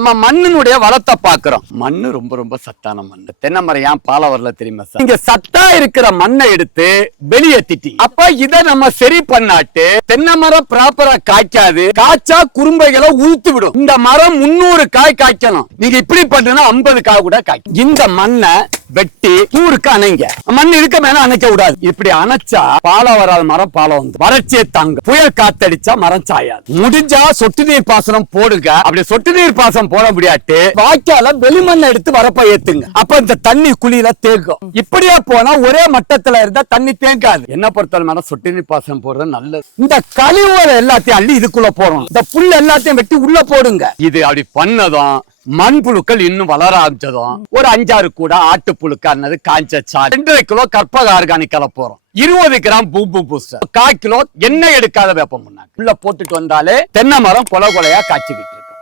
நம்ம மண்ணினுடைய வளத்தை பாக்குறோம் மண்ணு ரொம்ப ரொம்ப சத்தான மண். தென்னை மரம் ஏன் பாலை வரல தெரியுமா சார்? இங்க சத்தா இருக்கிற மண்ணை எடுத்து வெளியேத்திட்டி அப்ப இத நம்ம சரி பண்ணாட்டு தென்னை மரம் ப்ராப்பரா காய்க்காது காய்ச்சா குறும்பைகளை உளுத்து விடும். இந்த மரம் முன்னூறு காய் காய்க்கணும். நீங்க இப்படி பண்ணுனா ஐம்பது காய் கூட காய்க்கும் இந்த மண்ணை வெட்டி தூருக்கு அணைங்க. மண் இருக்க மேல அணைக்க கூடாது. இப்படி அணைச்சா பாலம் வராத மரம் பாலம் வந்து வறட்சியை தாங்க புயல் காத்தடிச்சா மரம் சாயாது. முடிஞ்சா சொட்டு நீர் பாசனம் போடுங்க. அப்படி சொட்டு நீர் பாசனம் போட முடியாட்டு வாய்க்கால வெளிமண் எடுத்து வரப்ப ஏத்துங்க. அப்ப இந்த தண்ணி குழியில தேங்கும். இப்படியே போனா ஒரே மட்டத்துல இருந்தா தண்ணி தேங்காது. என்ன பொறுத்தவரை சொட்டு நீர் பாசனம் போடுறது நல்லது. இந்த கழிவுகளை எல்லாத்தையும் அள்ளி இதுக்குள்ள போறோம் இந்த புல் எல்லாத்தையும் வெட்டி உள்ள போடுங்க. இது அப்படி பண்ணதும் மண்புழுக்கள் இன்னும் வளர ஆரம்பிச்சதும் ஒரு அஞ்சாறு கூட ஆட்டு புழுக்கானது காஞ்ச சாறு. ரெண்டரை கிலோ கற்பக ஆர்கானிக் கலப்போறோம் இருபது கிராம் பூம்பு பூஸ்டர். கால் கிலோ எண்ணெய் எடுக்காத வேப்பம் பண்ணாங்க உள்ள போட்டுட்டு வந்தாலே தென்னை மரம் கொலை கொலையா காய்ச்சிக்கிட்டு இருக்கும்.